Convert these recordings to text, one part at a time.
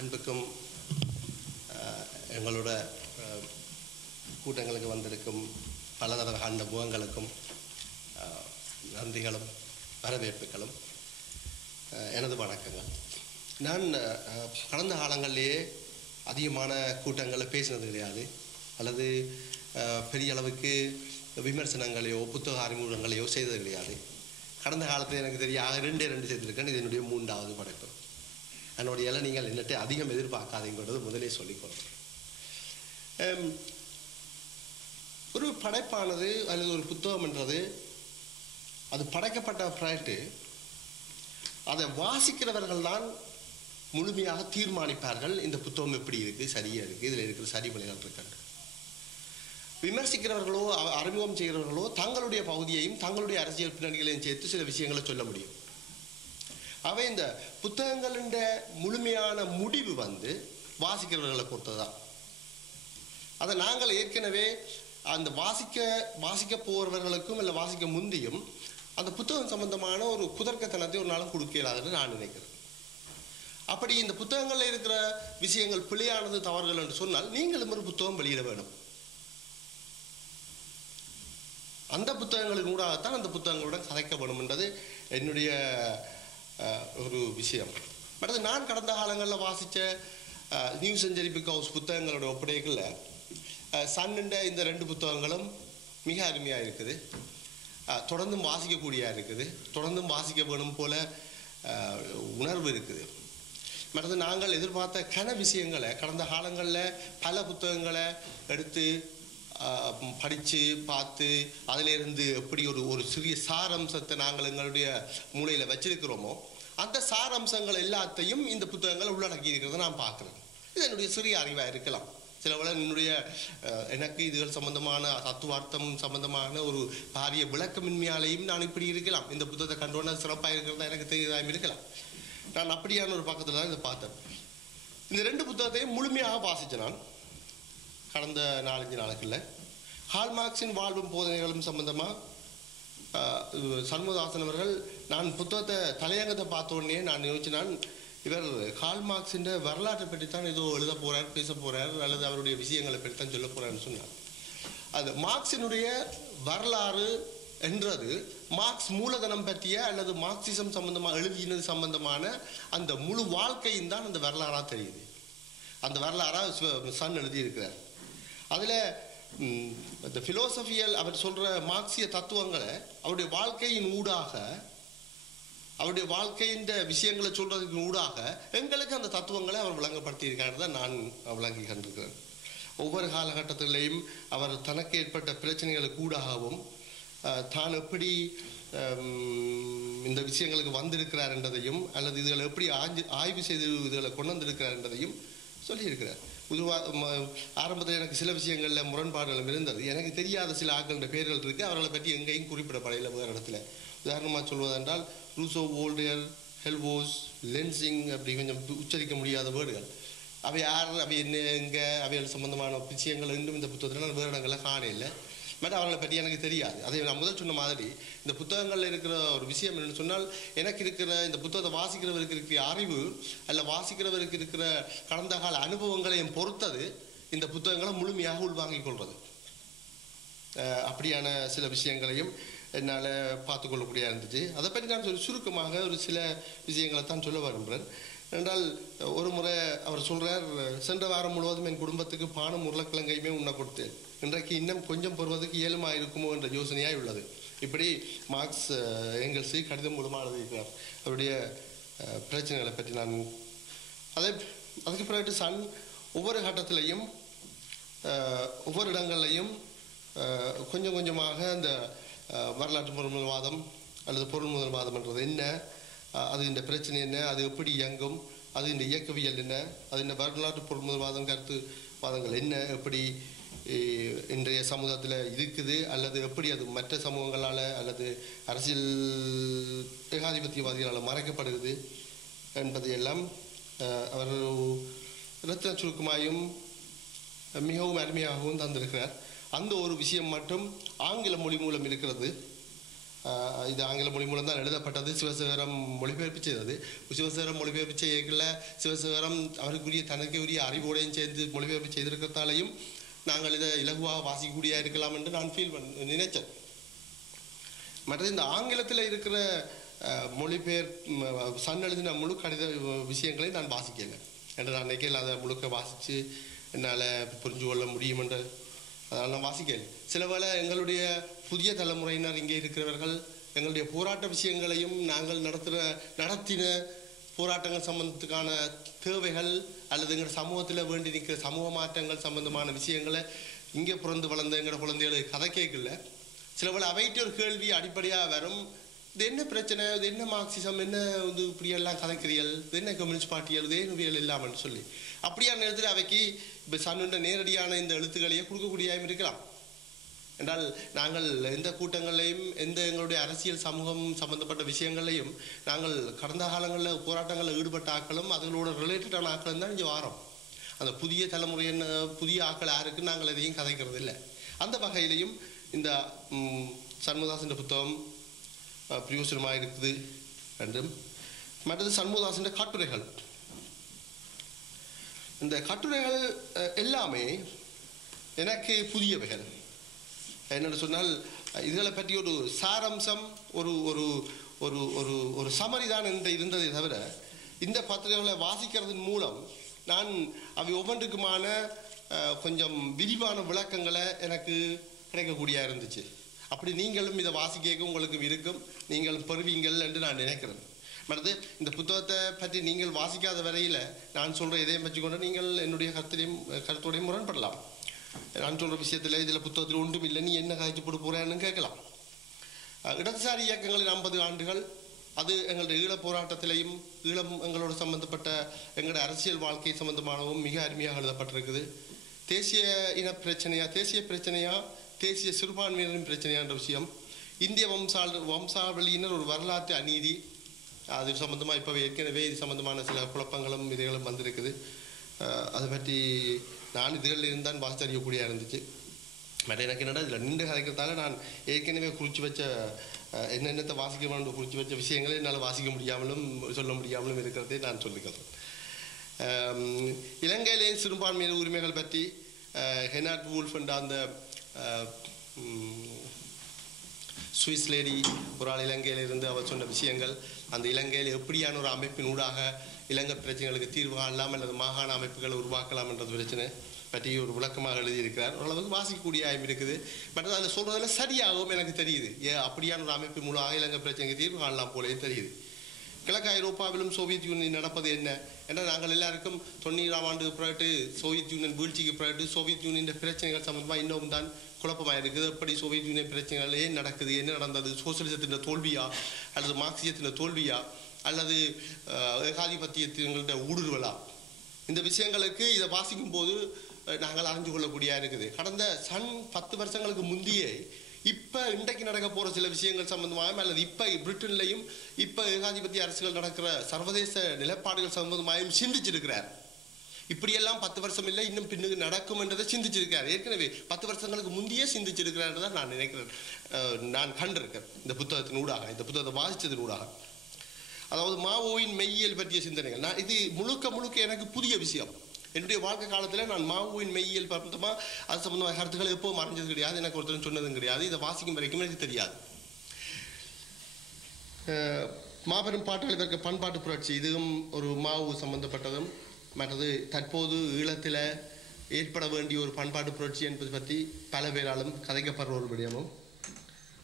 அன்புக்கும் எங்களோட கூட்டங்களுக்கு வந்திருக்கும் பலதர ஆண்ட முகங்களுக்கும் நன்றிகளும் வரவேற்புகளும் எனது வணக்கங்கள். நான் கடந்த காலங்களிலேயே அதிகமான கூட்டங்களில் பேசினது கிடையாது, அல்லது பெரிய அளவுக்கு விமர்சனங்களையோ புத்தக அறிமுகங்களையோ செய்தது கிடையாது. கடந்த காலத்தில் எனக்கு தெரியாது ரெண்டு செய்திருக்கேன். இது என்னுடைய 3வது படைப்பு. என்னுடைய நீங்கள் என்னட்டு அதிகம் எதிர்பார்க்காதீங்கிறது முதலே சொல்லிக்கொள்கிறேன். ஒரு படைப்பானது அல்லது ஒரு புத்தகம் என்றது அது படைக்கப்பட்ட பிறகு அதை வாசிக்கிறவர்கள் தான் முழுமையாக தீர்மானிப்பார்கள். இந்த புத்தகம் எப்படி இருக்குது, சரியாக இருக்குது, இதில் இருக்கிற சரி வழிகள் இருக்கின்ற. விமர்சிக்கிறவர்களோ அறிமுகம் செய்கிறவர்களோ தங்களுடைய பகுதியையும் தங்களுடைய அரசியல் பின்னணிகளையும் சேர்த்து சில விஷயங்களை சொல்ல முடியும். அவை இந்த புத்தகங்களின் முழுமையான முடிவு வாசிக்கிறவர்களை பொறுத்ததான். அதை நாங்கள் ஏற்கனவே அந்த வாசிக்க போகிறவர்களுக்கும் இல்லை வாசிக்க முந்தியும் அந்த புத்தகம் சம்பந்தமான ஒரு குதர்க்கத்தனத்தை ஒரு நாளும் கொடுக்கலாதுன்னு நான் நினைக்கிறேன். அப்படி இந்த புத்தகங்களில் இருக்கிற விஷயங்கள் பிழையானது தவறுகள் என்று சொன்னால் நீங்களும் ஒரு புத்தகம் வெளியிட வேணும். அந்த புத்தகங்களின் ஊடாகத்தான் அந்த புத்தகங்களுடன் கதைக்க வேணும் என்றது என்னுடைய ஒரு விஷயம். அடுத்து நான் கடந்த காலங்களில் வாசித்த நியூ செஞ்சுரி புக் ஹவுஸ் புத்தகங்களோட ஒப்படைகளில் சன்னுண்ட இந்த 2 புத்தகங்களும் மிக அருமையாக இருக்குது. தொடர்ந்தும் வாசிக்கக்கூடியதாக இருக்குது. தொடர்ந்தும் வாசிக்க வேணும் போல உணர்வு இருக்குது. மற்றது நாங்கள் எதிர்பார்த்த கன விஷயங்களை கடந்த காலங்களில் பல புத்தகங்களை எடுத்து படித்து பார்த்து அதிலிருந்து எப்படி ஒரு சிறிய சாரம்சத்தை நாங்கள் எங்களுடைய மூளையில் வச்சிருக்கிறோமோ அந்த சாரம்சங்கள் எல்லாத்தையும் இந்த புத்தகங்கள் உள்ளடக்கி இருக்கிறத நான் பார்க்குறேன். இது என்னுடைய சிறிய அறிவாக இருக்கலாம். சில வேளை என்னுடைய எனக்கு இதுகள் சம்பந்தமான தத்துவார்த்தம் சம்பந்தமான ஒரு பாரிய விளக்கமின்மையாலையும் நான் இப்படி இருக்கலாம். இந்த புத்தகத்தை கண்டோன்னா சிறப்பாக இருக்கிறதா எனக்கு தெரியாமல் இருக்கலாம். நான் அப்படியான ஒரு பக்கத்தில் தான் இதை பார்த்தேன். இந்த 2 புத்தகத்தையும் முழுமையாக வாசித்தேன் நான் கடந்த 4-5 நாட்களில். ஹால்மார்க்ஸின் வாழ்வும் போதனைகளும் சம்பந்தமாக சண்முகதாசன் அவர்கள் நான் புத்தகத்தை தலையங்கத்தை பார்த்த உடனே நான் யோசிச்சினான், இவர் ஹால்மார்க்ஸின் வரலாற்றை பற்றித்தான் ஏதோ எழுத போகிறார், பேச போகிறார், அல்லது அவருடைய விஷயங்களை பற்றித்தான் சொல்ல போகிறார்னு சொன்னார். அது மார்க்ஸினுடைய வரலாறு என்றது மார்க்ஸ் மூலதனம் பற்றிய அல்லது மார்க்சிசம் சம்பந்தமாக எழுதினது சம்பந்தமான அந்த முழு வாழ்க்கையும் தான் அந்த வரலாறாக தெரியுது. அந்த வரலாறாக சன் எழுதியிருக்கிறார். அதில் இந்த ஃபிலோசபியல் அவர் சொல்கிற மார்க்சிய தத்துவங்களை அவருடைய வாழ்க்கையின் ஊடாக அவருடைய வாழ்க்கையின் விஷயங்களை சொல்கிறதுக்கு ஊடாக எங்களுக்கு அந்த தத்துவங்களை அவர் விளங்கப்படுத்தியிருக்காரு தான் நான் விளங்கி கண்டிருக்கிறேன். ஒவ்வொரு காலகட்டத்திலையும் அவர் தனக்கு ஏற்பட்ட பிரச்சனைகளுக்கு ஊடாகவும் தான் எப்படி இந்த விஷயங்களுக்கு வந்திருக்கிறார் என்றதையும் அல்லது இதுகளை எப்படி ஆய்வு செய்து இதுகளை கொண்டு வந்திருக்கிறார் என்றதையும் சொல்லியிருக்கிறார். ஆரம்பத்தில் எனக்கு சில விஷயங்களில் முரண்பாடுகளும் இருந்தது. எனக்கு தெரியாத சில ஆட்களுடைய பேர்கள் இருக்குது. அவர்களை பற்றி எங்கேயும் குறிப்பிடப்படையில் வேறு இடத்துல. உதாரணமாக சொல்வதென்றால் ரூசோ, வோல்டேர், ஹெல்வோஸ், லென்சிங் அப்படி கொஞ்சம் உச்சரிக்க முடியாத வேர்டுகள். அவை யார், அவை என்ன, எங்கே, அவைகள் சம்பந்தமான விஷயங்கள் இன்னும் இந்த புத்தகத்தில் நான் வேறு இடங்களில் காண இல்லை. பட் அவர்களை பற்றி எனக்கு தெரியாது. அதை நான் முதல் சொன்ன மாதிரி இந்த புத்தகங்களில் இருக்கிற ஒரு விஷயம் என்னென்னு சொன்னால், எனக்கு இருக்கிற இந்த புத்தகத்தை வாசிக்கிறவருக்கு இருக்கிற அறிவு அல்ல வாசிக்கிறவருக்கு இருக்கிற கடந்த கால அனுபவங்களையும் பொறுத்தது இந்த புத்தகங்களை முழுமையாக உள்வாங்கிக் கொள்வது. அப்படியான சில விஷயங்களையும் என்னால் பார்த்துக்கொள்ளக்கூடிய இருந்துச்சு. அதை பற்றி நான் சுருக்கமாக ஒரு சில விஷயங்களை தான் சொல்ல விரும்புகிறேன். என்றால் ஒரு முறை அவர் சொல்கிறார், சென்ற வாரம் முழுவதும் என் குடும்பத்துக்கு பானும் உருளைக்கிழங்கையுமே உண்ண கொடுத்தேன். இன்றைக்கு இன்னும் கொஞ்சம் பெறுவதற்கு இயலுமாக இருக்குமோ என்ற யோசனையாக உள்ளது. இப்படி மார்க்ஸ் எங்கெல்ஸு கடிதம் மூலமாக எழுதியிருக்கிறார் அவருடைய பிரச்சனைகளை பற்றி. நான் அதுக்கு பிறகு சன் ஒவ்வொரு கட்டத்திலையும் ஒவ்வொரு இடங்கள்லையும் கொஞ்சம் கொஞ்சமாக அந்த வரலாற்று பொருள்வாதம் அல்லது பொருள் முதல்வாதம் என்றது என்ன, அது இந்த பிரச்சனை என்ன, அது எப்படி இயங்கும், அது இந்த இயக்கவியல் என்ன, அது இந்த வரலாற்று பொருள் முதல்வாதம் கருத்துவாதங்கள் என்ன, எப்படி இன்றைய சமூகத்தில் இருக்குது, அல்லது எப்படி அது மற்ற சமூகங்களால் அல்லது அரசியல் ஏகாதிபத்தியவாதிகளால் மறைக்கப்படுகிறது என்பதையெல்லாம் அவர் இரத்தின சுருக்கமாயும் மிகவும் அருமையாகவும் தந்திருக்கிறார். அந்த ஒரு விஷயம் மட்டும் ஆங்கில மொழி மூலம் இருக்கிறது. இது ஆங்கில மொழி மூலம் தான் எழுதப்பட்டது. சிவசேகரம் மொழிபெயர்ப்பு செய்தது. சிவசேகரம் மொழிபெயர்ப்பு செய்யல சிவசேகரம் அவருக்குரிய தனக்கு உரிய அறிவோடையும் சேர்ந்து மொழிபெயர்ப்பு செய்திருக்கிறதாலையும் நாங்கள் இதை இலகுவாக வாசிக்கக்கூடிய இருக்கலாம் என்று நான் நினைச்சேன். மற்றது இந்த ஆங்கிலத்தில் இருக்கிற மொழிபெயர் சன் எழுதின முழு கடித விஷயங்களை நான் வாசிக்கலை என்று நான் நினைக்கல. அதை முழுக்க வாசித்து என்னால் புரிஞ்சு கொள்ள முடியும் என்று அதனால் நான் வாசிக்கலை. சில வேளை எங்களுடைய புதிய தலைமுறையினர் இங்கே இருக்கிறவர்கள் எங்களுடைய போராட்ட விஷயங்களையும் நாங்கள் நடத்தின போராட்டங்கள் சம்பந்தத்துக்கான தேவைகள் அல்லது எங்கள் சமூகத்தில் வேண்டி நிற்கிற சமூக மாற்றங்கள் சம்பந்தமான விஷயங்களை இங்கே பிறந்து வளர்ந்த எங்களோட குழந்தைகளுக்கு கதை கேட்கல. சில வேளை அவைட்டு ஒரு கேள்வி அடிப்படையாக வரும். இது என்ன பிரச்சனை, இது என்ன மார்க்சிசம், என்ன வந்து இப்படியெல்லாம் கதைக்கிறீர்கள், இது என்ன கம்யூனிஸ்ட் பார்ட்டியல், இது ஏன் இல்லாமல் சொல்லி அப்படியான நேரத்தில் அவைக்கு இப்போ சன்னுண்ட நேரடியான இந்த எழுத்துக்களையே கொடுக்கக்கூடியாயும் இருக்கலாம். என்றால் நாங்கள் எந்த கூட்டங்களையும் எந்த எங்களுடைய அரசியல் சமூகம் சம்பந்தப்பட்ட விஷயங்களையும் நாங்கள் கடந்த காலங்களில் போராட்டங்களில் ஈடுபட்ட ஆக்களும் அதனோட ரிலேட்டடான ஆக்களும் தான் இங்கே வாரோம். அந்த புதிய தலைமுறையின் புதிய ஆக்கள் யாருக்கு நாங்கள் எதையும் கதைக்கிறது இல்லை. அந்த வகையிலையும் இந்த சண்முகதாசன் புத்தகம் பிரயோசனமாக இருக்குது என்றும் மற்றது சண்முகதாசன் கட்டுரைகள், இந்த கட்டுரைகள் எல்லாமே எனக்கு புதியவைகள். என்னென்னு சொன்னால் இதுகளை பற்றி ஒரு சாரம்சம் ஒரு ஒரு ஒரு ஒரு ஒரு சமரி தான் இருந்ததை தவிர இந்த பத்திரிகைகளை வாசிக்கிறதன் மூலம் நான் அவை ஒவ்வொன்றுக்குமான கொஞ்சம் விரிவான விளக்கங்களை எனக்கு கிடைக்கக்கூடியா இருந்துச்சு. அப்படி நீங்களும் இதை வாசிக்க உங்களுக்கு இருக்கும், நீங்கள் பெறுவீங்கள் என்று நான் நினைக்கிறேன். மற்றது இந்த புத்தகத்தை பற்றி நீங்கள் வாசிக்காத வரையில் நான் சொல்கிற இதையும் வச்சுக்கொண்டு நீங்கள் என்னுடைய கருத்தோடையும் முரண்படலாம். நான் சொல்கிற விஷயத்தில் இதில் புத்தகத்தில் ஒன்றும் இல்லை, நீ என்ன கதைச்சு போட்டு போகிறேன்னு கேட்கலாம். இடதுசாரி இயக்கங்களின் 50 ஆண்டுகள் அது எங்களுடைய ஈழப் போராட்டத்திலையும் எங்களோட சம்பந்தப்பட்ட எங்களுடைய அரசியல் வாழ்க்கை சம்பந்தமானவும் மிக அருமையாக எழுதப்பட்டிருக்குது. தேசிய இன பிரச்சனையா, தேசிய பிரச்சனையா, தேசிய சிறுபான்மையினரின் பிரச்சனையான்ற விஷயம், இந்திய வம்சாவளியினர் ஒரு வரலாற்று அநீதி, அது சம்பந்தமாக இப்போ ஏற்கனவே இது சம்பந்தமான சில குழப்பங்களும் இதுகளும் வந்திருக்குது. அதை பற்றி நான் இதுகளில் இருந்தான் வாசித்தறியக்கூடிய இருந்துச்சு. பட் எனக்கு என்னடா இதில் நின்று கதைக்கிறதால நான் ஏற்கனவே குறித்து வச்ச என்னென்னத்தை வாசிக்க வேண்டும் குறித்து வச்ச விஷயங்களை என்னால் வாசிக்க முடியாமலும் சொல்ல முடியாமலும் இருக்கிறதே நான் சொல்லிக்கிறேன். இலங்கையிலே சிறுபான்மையினர் உரிமைகள் பற்றி ஹெனாட் வூல்ஃப் என்ற அந்த சுவிஸ் லேடி ஒரு ஆள் இலங்கையிலிருந்து அவர் சொன்ன விஷயங்கள், அந்த இலங்கையில் எப்படியான ஒரு அமைப்பின் ஊடாக இலங்கை பிரச்சனைகளுக்கு தீர்வு காணலாம் அல்லது மாகாண அமைப்புகளை உருவாக்கலாம் என்ற பிரச்சனை பற்றி ஒரு விளக்கமாக எழுதியிருக்கிறார். ஓரளவுக்கு வாசிக்கக்கூடிய ஆய்வு இருக்குது. பட் அதில் சொல்கிறதெல்லாம் சரியாகவும் எனக்கு தெரியுது. அப்படியான ஒரு அமைப்பு மூலமாக இலங்கை பிரச்சனைக்கு தீர்வு காணலாம் போலே தெரியுது. கிழக்கு ஐரோப்பாவிலும் சோவியத் யூனியன் நடப்பது என்ன ஏன்னா நாங்கள் எல்லாருக்கும் 90ஆம் ஆண்டுக்கு பிறகு சோவியத் யூனியன் வீழ்ச்சிக்கு பிறகு சோவியத் யூனியன் பிரச்சனைகள் சம்பந்தமாக இன்னும் தான் குழப்பமாக இருக்குது. எப்படி சோவியத் யூனியன் பிரச்சனைகள் ஏன் நடக்குது, என்ன நடந்தது, சோசியலிசத்தின் தோல்வியா அல்லது மார்க்சியத்தின் தோல்வியா அல்லது ஏகாதிபத்தியத்தினுடைய ஊடுருவலா, இந்த விஷயங்களுக்கு இதை வாசிக்கும் போது நாங்கள் அறிஞ்சு கொள்ளக்கூடிய இருக்குது. கடந்த 10 வருஷங்களுக்கு முந்தையே இப்போ இன்றைக்கு நடக்க போகிற சில விஷயங்கள் சம்பந்தமாகவும் அல்லது இப்போ பிரிட்டன்லையும் இப்போ ஏகாதிபத்திய அரசுகள் நடக்கிற சர்வதேச நிலைப்பாடுகள் சம்பந்தமாகவும் சிந்திச்சிருக்கிறார். இப்படியெல்லாம் 10 வருஷம் இல்லை, இன்னும் பின்னுக்கு நடக்கும் என்றதை சிந்திச்சிருக்கிறார். ஏற்கனவே 10 வருஷங்களுக்கு முந்தையே சிந்திச்சிருக்கிறார் தான் நான் நினைக்கிறேன். நான் கண்டிருக்கேன் இந்த புத்தகத்தின் ஊடாக, இந்த புத்தகத்தை வாசித்ததன் ஊடாக. அதாவது மாவோவின் மெய்யியல் பற்றிய சிந்தனைகள். நான் இது முழுக்க எனக்கு புதிய விஷயம். என்னுடைய வாழ்க்கை காலத்தில் நான் மாவோவின் மெய்யியல் சம்பந்தமாக அது சம்பந்தமாக கருத்துக்கள் எப்போ மறைஞ்சது கிடையாது, எனக்கு ஒருத்தரும் சொன்னதும் கிடையாது. இதை வாசிக்கும் வரைக்கும் எனக்கு தெரியாது. மாபெரும் பாட்டாளி வர்க்க பண்பாட்டு புரட்சி, இதுவும் ஒரு மாவு சம்பந்தப்பட்டதும். மற்றது தற்போது ஈழத்தில் ஏற்பட வேண்டிய ஒரு பண்பாட்டு புரட்சி என்பது பற்றி பல பேராலும் கதைக்கப்படுற ஒரு விடயமும்.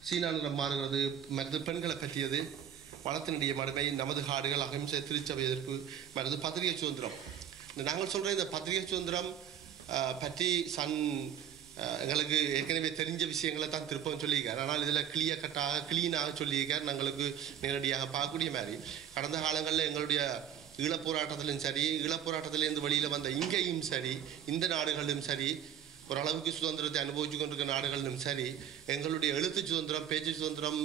சீனா நிறம் மாறுகிறது, மற்றது பெண்களை பற்றியது, வளத்தினுடைய மடுமை, நமது காடுகள், அகிம்சை, திருச்சபை எதிர்ப்பு, மற்றது பத்திரிகை சுதந்திரம். நாங்கள் சொல்கிற இந்த பத்திரிகை சுதந்திரம் பற்றி எங்களுக்கு ஏற்கனவே தெரிஞ்ச விஷயங்களை தான் திருப்பம் சொல்லியிருக்கார். ஆனால் இதில் கிளீனாக சொல்லியிருக்கார், நாங்களுக்கு நேரடியாக பார்க்கக்கூடிய மாதிரி. கடந்த காலங்களில் எங்களுடைய ஈழப்போராட்டத்திலும் சரி, ஈழப்போராட்டத்திலேருந்து வெளியில் வந்த இங்கேயும் சரி, இந்த நாடுகளிலும் சரி, ஓரளவுக்கு சுதந்திரத்தை அனுபவிச்சு கொண்டிருக்கிற நாடுகளிலும் சரி, எங்களுடைய எழுத்து சுதந்திரம், பேச்சு சுதந்திரம்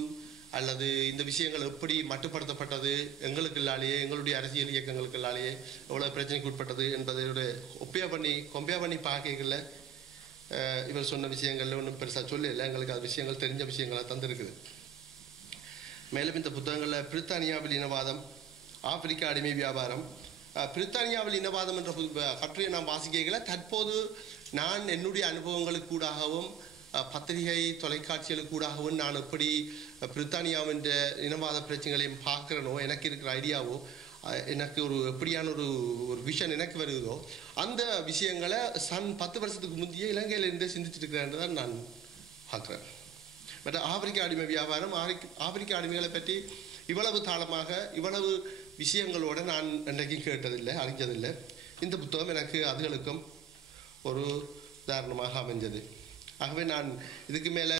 அல்லது இந்த விஷயங்கள் எப்படி மட்டுப்படுத்தப்பட்டது, எங்களுக்குள்ளாலேயே எங்களுடைய அரசியல் இயக்கங்களுக்குள்ளாலேயே எவ்வளோ பிரச்சனைக்கு உட்பட்டது என்பதோட கம்பேர் பண்ணி பார்க்கல இவர் சொன்ன விஷயங்கள்ல ஒன்றும் பெருசாக சொல்லலை. எங்களுக்கு அது விஷயங்கள் தெரிஞ்ச விஷயங்களாக தந்திருக்குது. மேலும் இந்த புத்தகங்களில் பிரித்தானியாவில் இனவாதம், ஆப்பிரிக்கா அடிமை வியாபாரம், பிரித்தானியாவில் இனவாதம் என்ற கட்டுரையை நான் வாசிக்கல. தற்போது நான் என்னுடைய அனுபவங்களுக்கு கூடாகவும் பத்திரிகை தொலைக்காட்சிகளுக்கு கூடாகவும் நான் எப்படி பிரித்தானியாவின் இனவாத பிரச்சனைகளையும் பார்க்குறேனோ, எனக்கு இருக்கிற ஐடியாவோ, எனக்கு ஒரு எப்படியான ஒரு விஷன் எனக்கு வருதோ, அந்த விஷயங்களை 10 வருஷத்துக்கு முந்தைய இலங்கையிலிருந்தே சிந்திச்சுட்டு இருக்கிறேன் நான் பார்க்குறேன். பட் ஆப்பிரிக்க அடிமை வியாபாரம், ஆப்பிரிக்க அடிமைகளை பற்றி இவ்வளவு தாளமாக இவ்வளவு விஷயங்களோட நான் இன்றைக்கும் கேட்டதில்லை, அறிஞ்சதில்லை. இந்த புத்தகம் எனக்கு அதுகளுக்கும் ஒரு உதாரணமாக அமைஞ்சது. ஆகவே நான் இதுக்கு மேலே